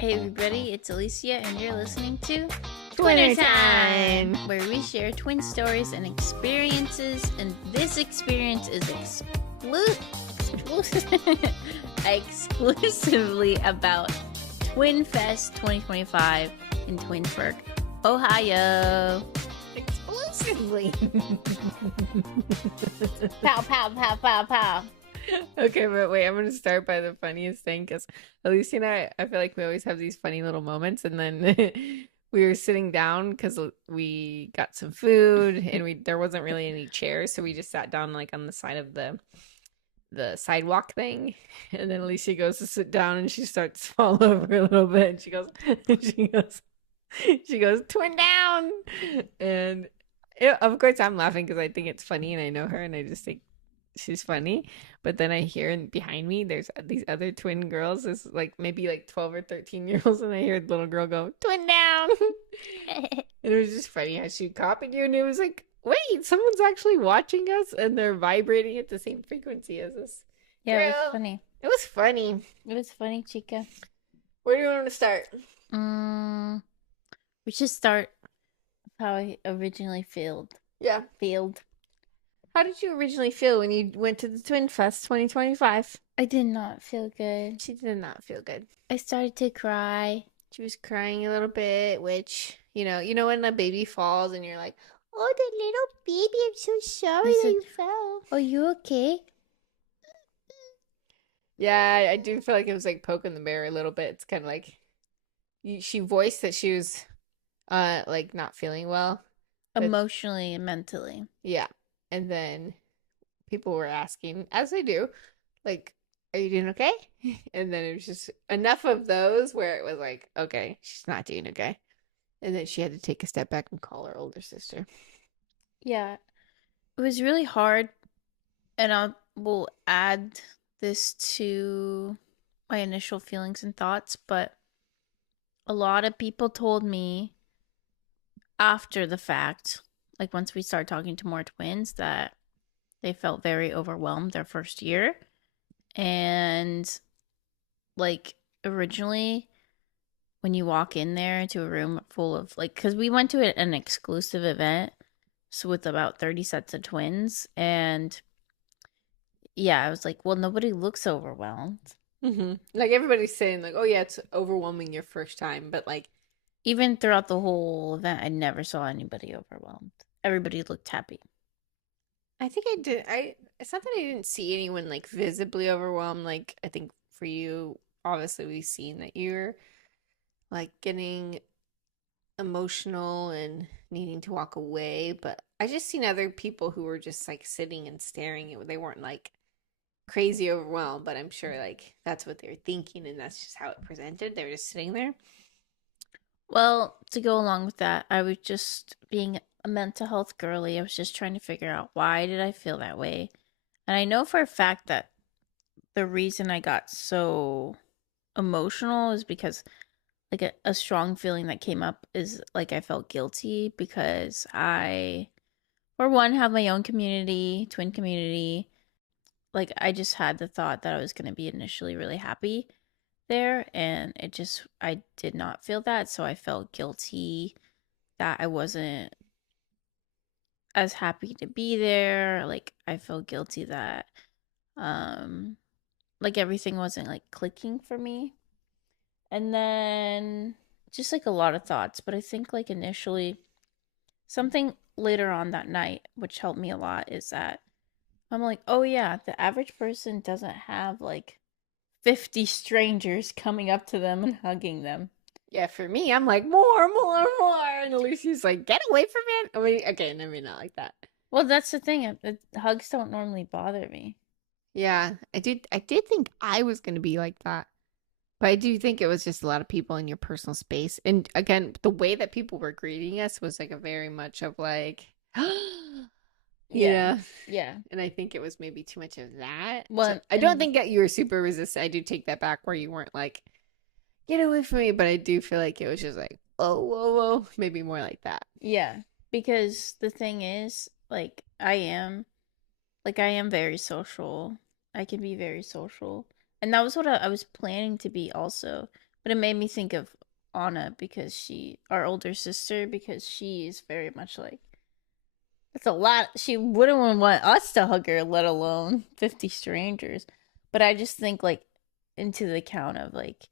Hey everybody, it's Alecia and you're listening to Twinner Time, where we share twin stories and experiences, and this experience is exclusively about Twin Fest 2025 in Twinsburg, Ohio. Exclusively. Pow, pow, pow, pow, pow. Okay, but wait, I'm going to start by the funniest thing because Alicia and I feel like we always have these funny little moments. And then we were sitting down because we got some food and there wasn't really any chairs. So we just sat down like on the side of the sidewalk thing. And then Alicia goes to sit down and she starts to fall over a little bit. And she goes, twin down. And of course I'm laughing because I think it's funny and I know her and I just think she's funny. But then I hear behind me there's these other twin girls. It's like maybe like 12 or 13 years old, and I hear the little girl go, twin down. And it was just funny how she copied you, and it was like, wait, someone's actually watching us and they're vibrating at the same frequency as us. Yeah, it was funny. It was funny. It was funny, chica. Where do you want to start? We should start how I originally failed. Yeah. Failed. How did you originally feel when you went to the Twin Fest 2025? I did not feel good. She did not feel good. I started to cry. She was crying a little bit, which, you know when a baby falls and you're like, oh, the little baby, I'm so sorry that you fell. Are you okay? Yeah, I do feel like it was like poking the bear a little bit. It's kind of like she voiced that she was like not feeling well. Emotionally and mentally. Yeah. And then people were asking, as they do, like, are you doing okay? And then it was just enough of those where it was like, okay, she's not doing okay. And then she had to take a step back and call her older sister. Yeah. It was really hard. And I will add this to my initial feelings and thoughts. But a lot of people told me after the fact, like once we started talking to more twins, that they felt very overwhelmed their first year. And like originally when you walk in there to a room full of like, because we went to an exclusive event, so with about 30 sets of twins, and yeah, I was like, well, nobody looks overwhelmed. Mm-hmm. Like everybody's saying like, oh yeah, it's overwhelming your first time, but like even throughout the whole event I never saw anybody overwhelmed. Everybody looked happy. I think I did. It's not that I didn't see anyone like visibly overwhelmed. Like I think for you, obviously we've seen that you're like getting emotional and needing to walk away. But I just seen other people who were just like sitting and staring. They weren't like crazy overwhelmed, but I'm sure like that's what they were thinking and that's just how it presented. They were just sitting there. Well, to go along with that, I was just being a mental health girly. I was just trying to figure out why did I feel that way. And I know for a fact that the reason I got so emotional is because like a strong feeling that came up is like I felt guilty because I, for one, have my own community, twin community. Like I just had the thought that I was going to be initially really happy there, and I did not feel that, so I felt guilty that I wasn't as happy to be there. Like I felt guilty that like everything wasn't like clicking for me, and then just like a lot of thoughts. But I think like initially something later on that night which helped me a lot is that I'm like, oh yeah, the average person doesn't have like 50 strangers coming up to them and hugging them. Yeah, for me, I'm like, more. And Lucy's like, get away from it. I mean, okay, maybe not like that. Well, that's the thing. Hugs don't normally bother me. Yeah, I did think I was going to be like that. But I do think it was just a lot of people in your personal space. And again, the way that people were greeting us was like a very much of like, Yeah. And I think it was maybe too much of that. Well, so I don't think that you were super resistant. I do take that back where you weren't like, get away from me. But I do feel like it was just like, oh, whoa. Maybe more like that. Yeah. Because the thing is, like, I am very social. I can be very social. And that was what I was planning to be also. But it made me think of Anna because our older sister, because she is very much like, that's a lot. She wouldn't want us to hug her, let alone 50 strangers. But I just think, like, into the account of, like,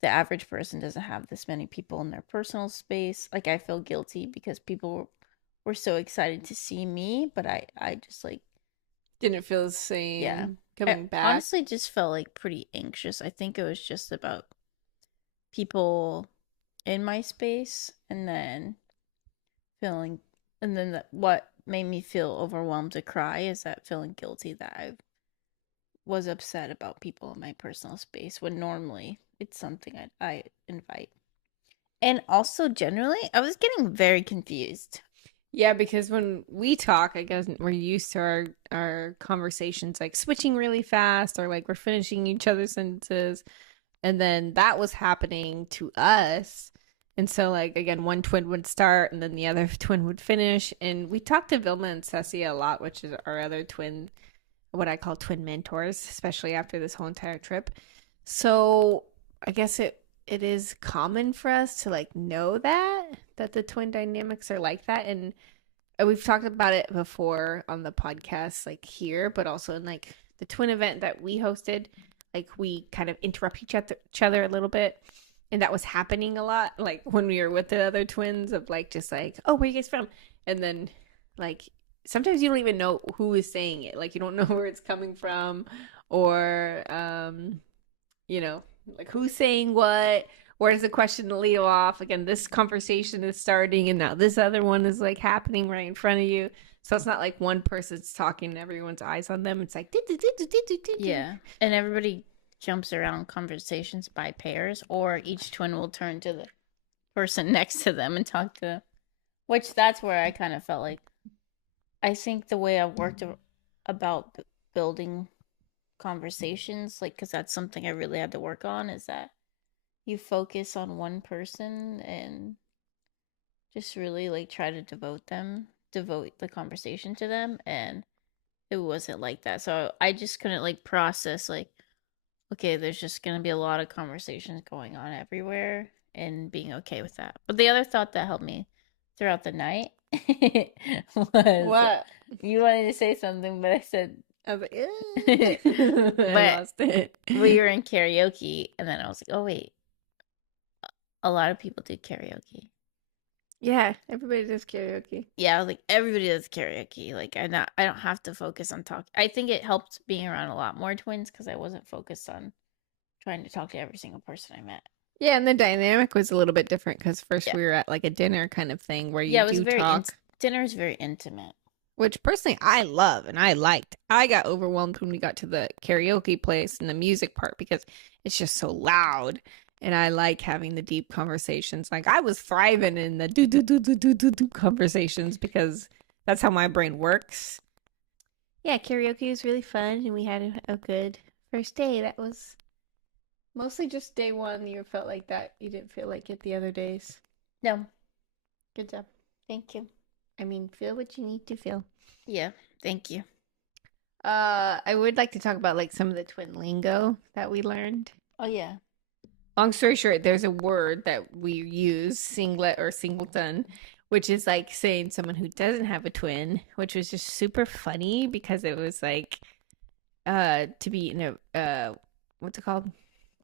the average person doesn't have this many people in their personal space. Like, I feel guilty because people were so excited to see me, but I just, like, Didn't feel the yeah. same I coming back. honestly just felt, like, pretty anxious. I think it was just about people in my space, and then feeling, and then what made me feel overwhelmed to cry is that feeling guilty that I was upset about people in my personal space when normally it's something I invite. And also, generally, I was getting very confused. Yeah, because when we talk, I guess we're used to our conversations like switching really fast, or like we're finishing each other's sentences. And then that was happening to us. And so, like, again, one twin would start and then the other twin would finish. And we talked to Vilma and Ceci a lot, which is our other twin, what I call twin mentors, especially after this whole entire trip. So I guess it is common for us to like know that the twin dynamics are like that. And we've talked about it before on the podcast, like here, but also in like the twin event that we hosted. Like we kind of interrupt each other a little bit, and that was happening a lot. Like when we were with the other twins, of like just like, oh, where are you guys from? And then like sometimes you don't even know who is saying it. Like you don't know where it's coming from, or you know, like who's saying what. Where does the question lead off? Again, this conversation is starting, and now this other one is like happening right in front of you. So it's not like one person's talking and everyone's eyes on them. It's like, Yeah. And everybody jumps around conversations by pairs, or each twin will turn to the person next to them and talk to them. Which that's where I kind of felt like, I think the way I worked about building conversations, like, because that's something I really had to work on, is that you focus on one person and just really like try to devote the conversation to them, and it wasn't like that. So I just couldn't like process, like, okay, there's just gonna be a lot of conversations going on everywhere, and being okay with that. But the other thought that helped me throughout the night was, what? you wanted to say something, but I said, I was like, but I lost it. we were in karaoke, and then I was like, oh wait, a lot of people do karaoke. Yeah, everybody does karaoke. Yeah, I was like, everybody does karaoke. Like, I don't have to focus on talk. I think it helped being around a lot more twins because I wasn't focused on trying to talk to every single person I met. Yeah, and the dynamic was a little bit different because first Yeah. we were at like a dinner kind of thing where you Yeah, it was do very talk, dinner is very intimate. which personally I love and I liked. I got overwhelmed when we got to the karaoke place and the music part because it's just so loud. And I like having the deep conversations. Like I was thriving in the do conversations because that's how my brain works. Yeah, karaoke was really fun and we had a good first day. That was mostly just day one. You felt like that. You didn't feel like it the other days. No, Good job. thank you. I mean, feel what you need to feel. Yeah, thank you. I would like to talk about like some of the twin lingo that we learned. Oh yeah. Long story short, there's a word that we use, singlet or singleton, which is like saying someone who doesn't have a twin, which was just super funny because it was like to be in a what's it called?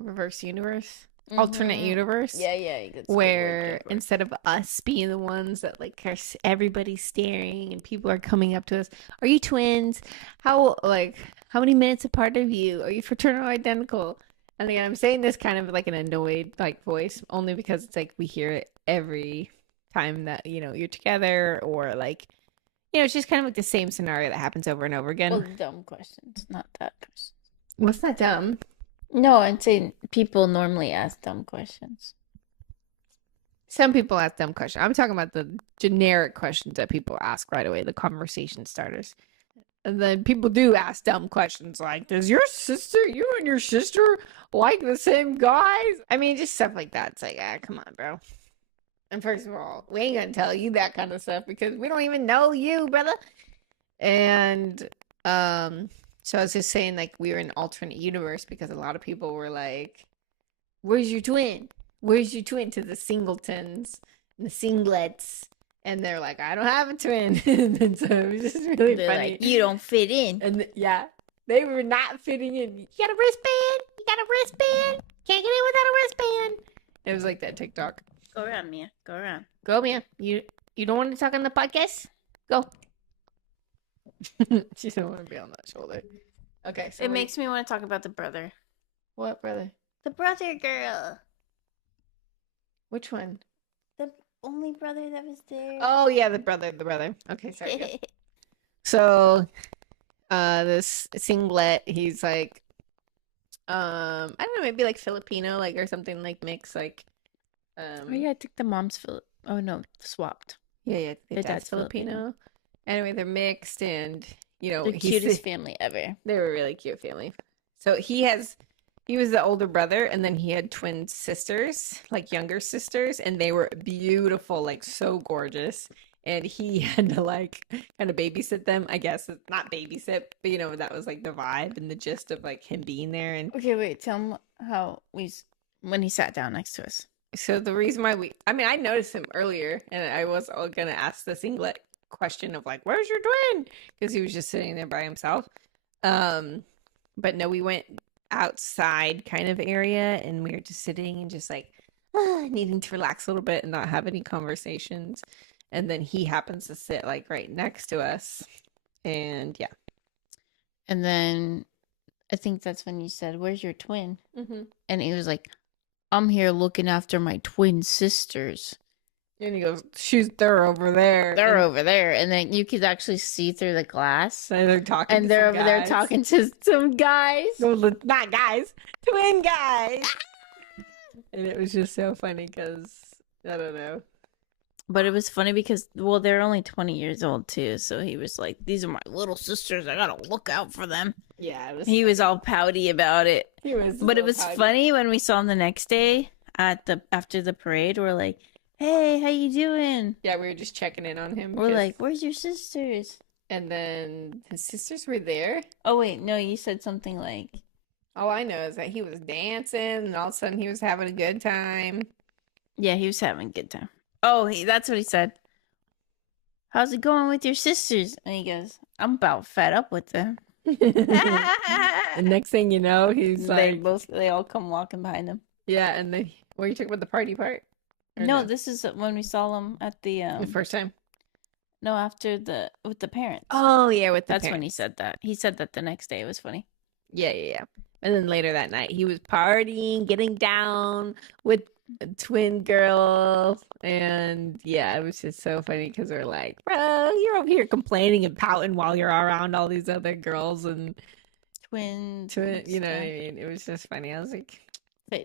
Reverse universe? Alternate universe. Yeah, you could Where instead of us being the ones that like are everybody's staring and people are coming up to us, are you twins? How many minutes apart are you? Are you fraternal identical? And again, I'm saying this kind of like an annoyed like voice only because it's like we hear it every time that you're together, or like it's just kind of like the same scenario that happens over and over again. Well, dumb questions, not that question. What's that dumb? No, I'm saying people normally ask dumb questions. Some people ask dumb questions. I'm talking about the generic questions that people ask right away, the conversation starters. And then people do ask dumb questions like, does you and your sister like the same guys? I mean, just stuff like that. It's like, come on, bro. And first of all, we ain't gonna tell you that kind of stuff because we don't even know you, brother. And so I was just saying, like, we were in an alternate universe because a lot of people were like, where's your twin? Where's your twin? To the singletons and the singlets. And they're like, I don't have a twin. And so it was just really They're funny. like, you don't fit in. And yeah, they were not fitting in. You got a wristband? You got a wristband? Can't get in without a wristband. It was like that TikTok. Go around, Mia. Go around. Go, Mia. You don't want to talk on the podcast? Go. She don't want to be on that shoulder. Okay, so It makes me want to talk about the brother. what brother? The brother girl. Which one? The only brother that was there. Oh yeah, the brother. Okay, sorry. Go. So, this singlet, he's like, I don't know, maybe like Filipino, like or something like mixed, like, Oh yeah, I think the mom's Oh no, swapped. yeah, Their that's dad's Filipino. Anyway, they're mixed, and you know, The cutest family ever. they were a really cute family. So he was the older brother, and then he had twin sisters, like younger sisters, and they were beautiful, like so gorgeous. And he had to like kind of babysit them, I guess. Not babysit, but you know, that was like the vibe and the gist of like him being there. And Okay, wait. Tell him how when he sat down next to us. so the reason why I noticed him earlier, and I was all gonna ask the singlet question of like, where's your twin? Because he was just sitting there by himself. But no, we went outside kind of area, and we were just sitting and just like needing to relax a little bit and not have any conversations. And then he happens to sit like right next to us, and yeah. And then I think that's when you said, "Where's your twin?" Mm-hmm. And he was like, "I'm here looking after my twin sisters." And he goes, they're over there. They're over there, and then you could actually see through the glass. So they're talking, and they're over there talking to some guys. No, not guys, twin guys. And it was just so funny because I don't know. But it was funny because, well, they're only 20 years old too. So he was like, "These are my little sisters. I gotta look out for them." Yeah, he was all pouty about it. He was, but it was funny when we saw him the next day after the parade. We're like, "Hey, how you doing?" Yeah, we were just checking in on him. We're like, "Where's your sisters?" And then his sisters were there. Oh wait, no, you said something like, all I know is that he was dancing, and all of a sudden he was having a good time. Yeah, he was having a good time. Oh, that's what he said. "How's it going with your sisters?" And he goes, "I'm about fed up with them." The next thing you know, he's they all come walking behind him. Yeah, and then were you talking about the party part? No, this is when we saw them at the first time. No, after with the parents. Oh yeah, that's when he said that. He said that the next day. It was funny. Yeah. And then later that night, he was partying, getting down with a twin girl, and yeah, it was just so funny because we're like, bro, you're over here complaining and pouting while you're around all these other girls and twins. You know what I mean? It was just funny. I was like,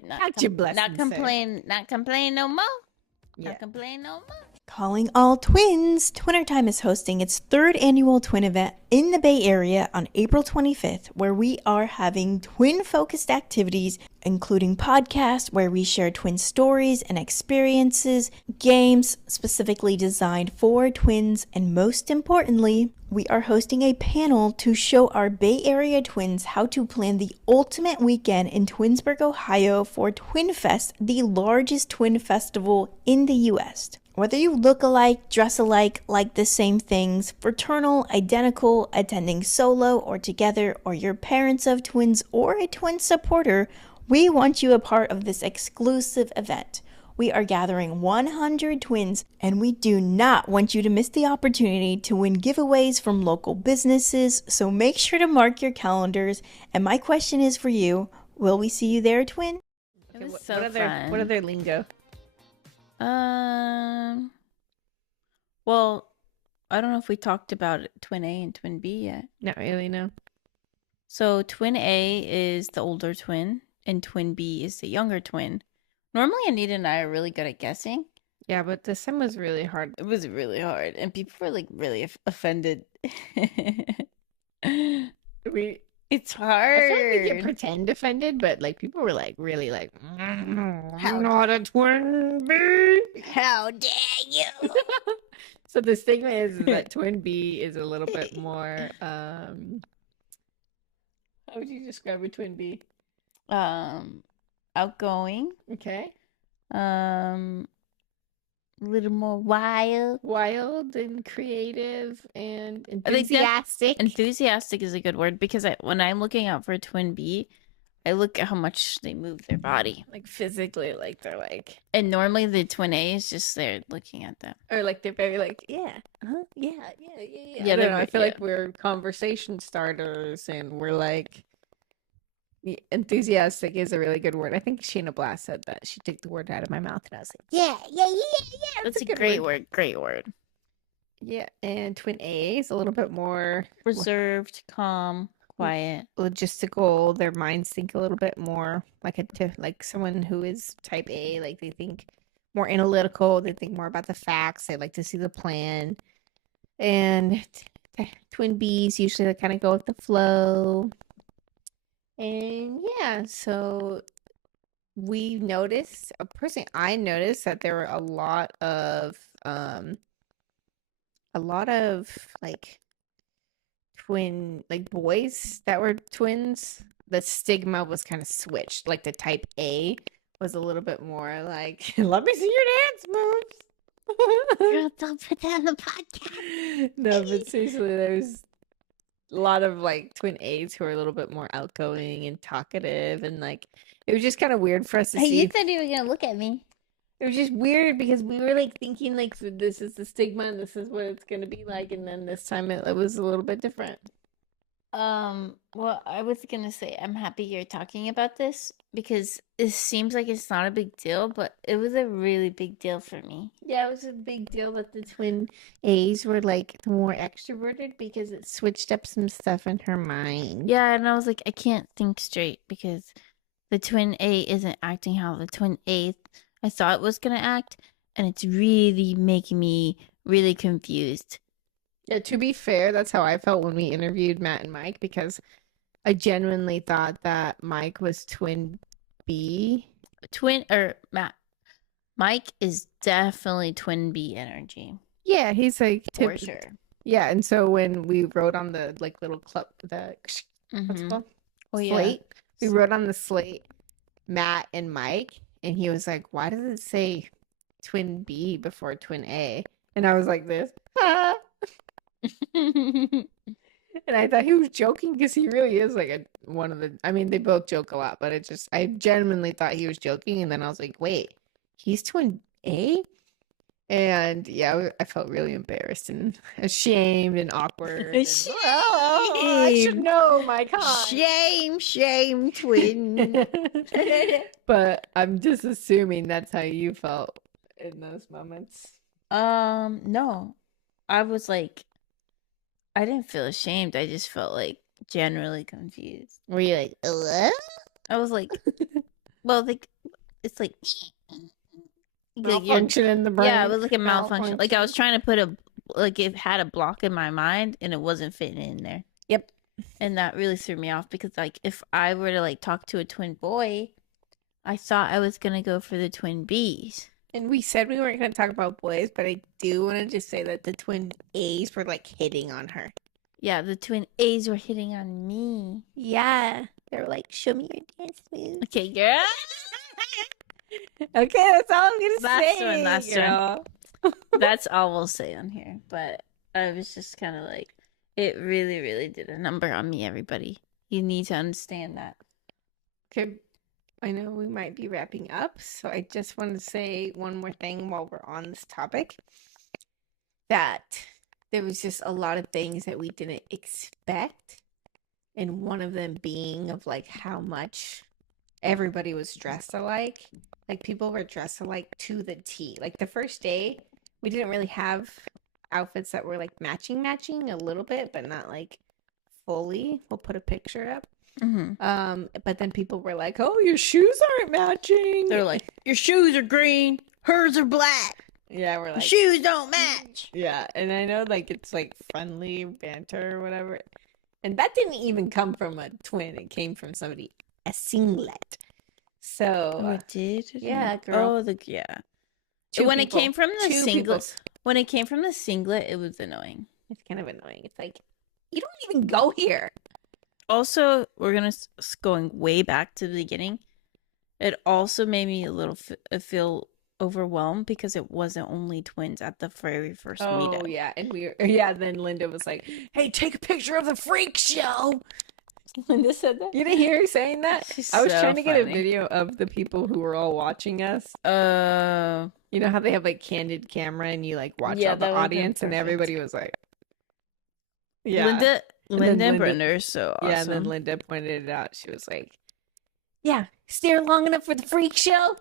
not complain no more. Yeah. Not complain no more. Calling all twins! Twinner Time is hosting its third annual twin event in the Bay Area on April 25th, where we are having twin-focused activities, including podcasts where we share twin stories and experiences, games specifically designed for twins, and most importantly, we are hosting a panel to show our Bay Area twins how to plan the ultimate weekend in Twinsburg, Ohio for TwinFest, the largest twin festival in the U.S. Whether you look alike, dress alike, like the same things, fraternal, identical, attending solo or together, or your parents of twins or a twin supporter, we want you a part of this exclusive event. We are gathering 100 twins, and we do not want you to miss the opportunity to win giveaways from local businesses, so make sure to mark your calendars. And my question is for you, will we see you there, twin? It was so fun. What other lingo? Well, I don't know if we talked about twin A and twin B yet. Not really, no. So twin A is the older twin, and twin B is the younger twin. Normally, Anita and I are really good at guessing. Yeah, but this time was really hard. It was really hard, and people were like really offended. It's hard. I feel like we can pretend offended, but like people were like really like, "How not a twin B? How dare you?" So the stigma is that twin B is a little bit more. How would you describe a twin B? outgoing. Okay. A little more wild. Wild and creative and I think enthusiastic. Enthusiastic is a good word because when I'm looking out for a twin B, I look at how much they move their body. Like physically, like they're like, And normally the twin A is just there looking at them. or like they're very like, yeah, yeah. Yeah, I don't know. I feel yeah. like we're conversation starters, and we're like, enthusiastic is a really good word. I think Sheena Blast said that. She took the word out of my mouth, and I was like, yeah. That's a good great word. Great word. Yeah, and twin A is a little bit more Reserved, calm, quiet, logistical. Their minds think a little bit more like like someone who is type A. Like they think more analytical. They think more about the facts. They like to see the plan. And twin Bs usually kind of go with the flow. And yeah, so we noticed, personally, I noticed that there were a lot of like twin, like boys that were twins. The stigma was kind of switched. Like the type A was a little bit more like, let me see your dance moves. Girl, don't put that on the podcast. No, but seriously, there's a lot of like twin A's who are a little bit more outgoing and talkative, and like it was just kind of weird for us to see. You said you were gonna look at me. It was just weird because we were like thinking like, so this is the stigma and this is what it's gonna be like, and then this time it was a little bit different. Well, I was gonna say I'm happy you're talking about this because it seems like it's not a big deal, but it was a really big deal for me. Yeah, it was a big deal that the twin A's were like more extroverted because it switched up some stuff in her mind. Yeah, and I was like, I can't think straight because the twin A isn't acting how the twin A I thought it was gonna act, and it's really making me really confused. Yeah, to be fair, that's how I felt when we interviewed Matt and Mike, because I genuinely thought that Mike was twin B. Mike is definitely twin B energy. Yeah, he's like For sure. Yeah, and so when we wrote on the like little club, what's it called? Slate. We wrote on the slate Matt and Mike, and he was like, "Why does it say twin B before twin A?" And I was like this. And I thought he was joking because he really is like one of the. I mean, they both joke a lot, but I genuinely thought he was joking, and then I was like, wait, he's twin A? And yeah, I felt really embarrassed and ashamed and awkward. And, I should know my kind. Shame, twin. But I'm just assuming that's how you felt in those moments. No. I was like, I didn't feel ashamed. I just felt like generally confused. Were you like, what? I was like, well, like, it's like malfunction in the brain. Yeah, it was like a malfunction. Like I was trying to put it had a block in my mind and it wasn't fitting in there. Yep. And that really threw me off because like if I were to like talk to a twin boy, I thought I was gonna go for the twin B's. And we said we weren't going to talk about boys, but I do want to just say that the twin A's were like hitting on her. Yeah, the twin A's were hitting on me. Yeah. They were like, show me your dance moves. Okay, girl. Okay, that's all I'm going to say. Last one. That's all we'll say on here. But I was just kind of like, it really, really did a number on me, everybody. You need to understand that. Okay. I know we might be wrapping up, so I just want to say one more thing while we're on this topic. That there was just a lot of things that we didn't expect, and one of them being of like how much everybody was dressed alike. Like people were dressed alike to the T. Like the first day, we didn't really have outfits that were like matching a little bit, but not like fully. We'll put a picture up. Mm-hmm. But then people were like, "Oh, your shoes aren't matching." They're like, "Your shoes are green, hers are black." Yeah, we're like, shoes don't match. Yeah, and I know like it's like friendly banter or whatever, and that didn't even come from a twin. It came from somebody, a singlet. So it did. Yeah, girl. Oh, when it came from the singlet, it was annoying. It's kind of annoying. It's like you don't even go here. Also, we're going way back to the beginning. It also made me a little feel overwhelmed because it wasn't only twins at the very first meetup. Oh yeah, and then Linda was like, "Hey, take a picture of the freak show." Linda said that. You didn't hear her saying that? She's I was so trying to get a funny. video of the people who were all watching us. You know how they have like candid camera and you like watch Yeah, all the that would've been audience and perfect. everybody was like, yeah. Linda and Linda- Brenda are so awesome. Yeah, and then Linda pointed it out. She was like, yeah, stare long enough for the freak show.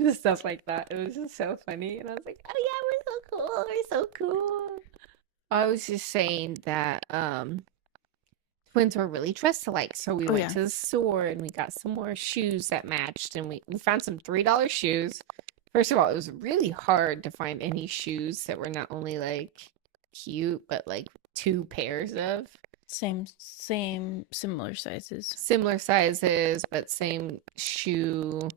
Just stuff like that. It was just so funny. And I was like, oh yeah, we're so cool. We're so cool. I was just saying that twins were really dressed alike. So we went to the store and we got some more shoes that matched. And we found some $3 shoes. First of all, it was really hard to find any shoes that were not only like cute, but like 2 pairs of. Similar sizes. Similar sizes, but same shoe.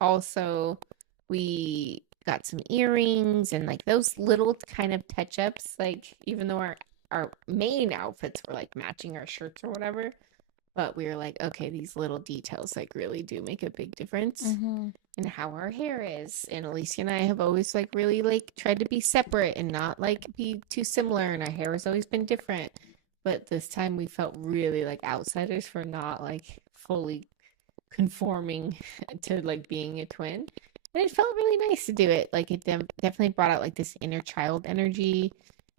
Also, we got some earrings and like those little kind of touch-ups, like even though our main outfits were like matching our shirts or whatever, but we were like, okay, these little details like really do make a big difference in how our hair is. And Alecia and I have always like really like tried to be separate and not like be too similar, and our hair has always been different. But this time we felt really like outsiders for not like fully conforming to like being a twin. And it felt really nice to do it. Like it definitely brought out like this inner child energy.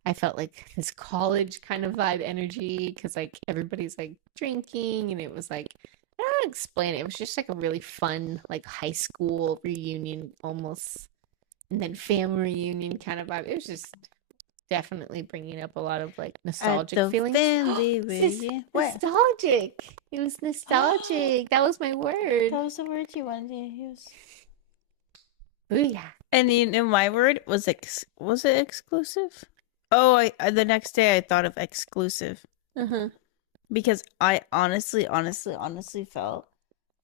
I felt like this college kind of vibe energy because like everybody's like drinking, and it was like, I don't know how to explain it. It was just like a really fun like high school reunion almost, and then family reunion kind of vibe. It was just definitely bringing up a lot of like nostalgic feelings. Nostalgic. It was nostalgic. That was my word. That was the word you wanted to use. Oh yeah. And my word was was it exclusive? Oh, the next day I thought of exclusive. Because I honestly felt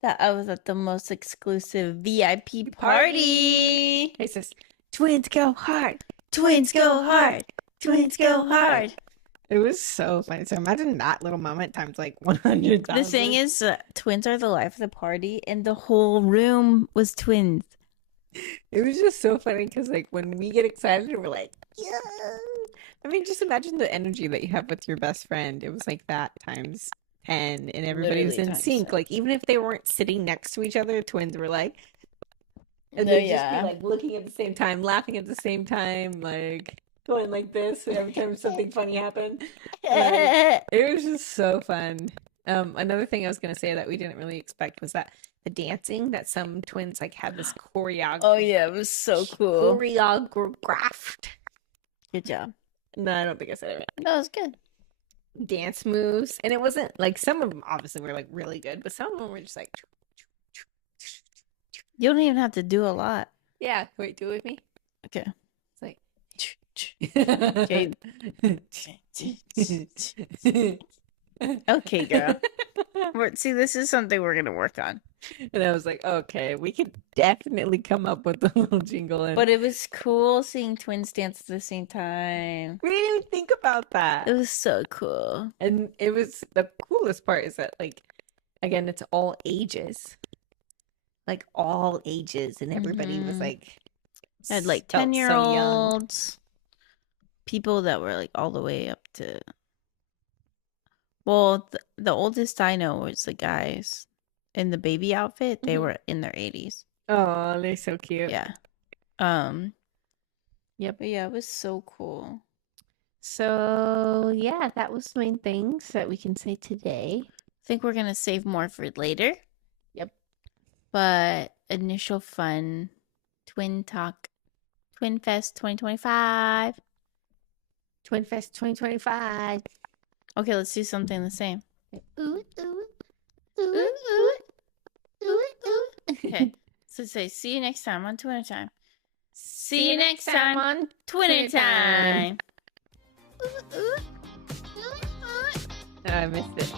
that I was at the most exclusive VIP party. It says, twins go hard. Twins go hard. Twins go hard. It was so funny. So imagine that little moment times like 100,000. The thing is, twins are the life of the party, and the whole room was twins. It was just so funny because like when we get excited, we're like, yeah. I mean, just imagine the energy that you have with your best friend. It was like that times 10, and everybody was in sync. 10. Like even if they weren't sitting next to each other, twins were like, and they'd just be like looking at the same time, laughing at the same time, like going like this every time something funny happened. Like, it was just so fun. Another thing I was gonna say that we didn't really expect was that the dancing, that some twins like had this choreography. Oh yeah, it was so cool. Choreographed. Good job. No, I don't think I said it right. That was good. Dance moves, and it wasn't like, some of them obviously were like really good, but some of them were just like, You don't even have to do a lot. yeah. Wait, do it with me. Okay. It's like, Okay, girl. See, this is something we're gonna work on. and I was like, okay, we could definitely come up with a little jingle. And But it was cool seeing twins dance at the same time. we didn't even think about that. It was so cool. And it was, the coolest part is that like, again, it's all ages. Like all ages, and everybody was like, Had like felt so young. 10-year-olds, people that were like all the way up to. Well, the oldest I know was the guys in the baby outfit. They were in their 80s. Oh, they're so cute. Yeah. Yep. But yeah, it was so cool. So yeah, that was the main things that we can say today. I think we're gonna save more for later. Yep. But initial fun, Twin Talk, Twin Fest 2025. Twin Fest 2025. Okay, let's do something the same. Okay, so say see you next time on Twinner Time. See you next time on Twinner Time. Oh, I missed it.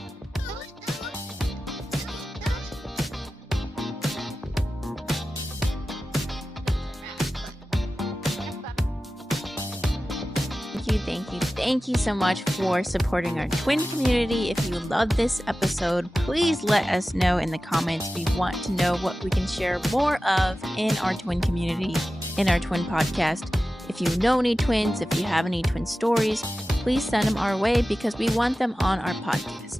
Thank you so much for supporting our twin community. If you love this episode, please let us know in the comments if you want to know what we can share more of in our twin community, in our twin podcast. If you know any twins, if you have any twin stories, please send them our way because we want them on our podcast.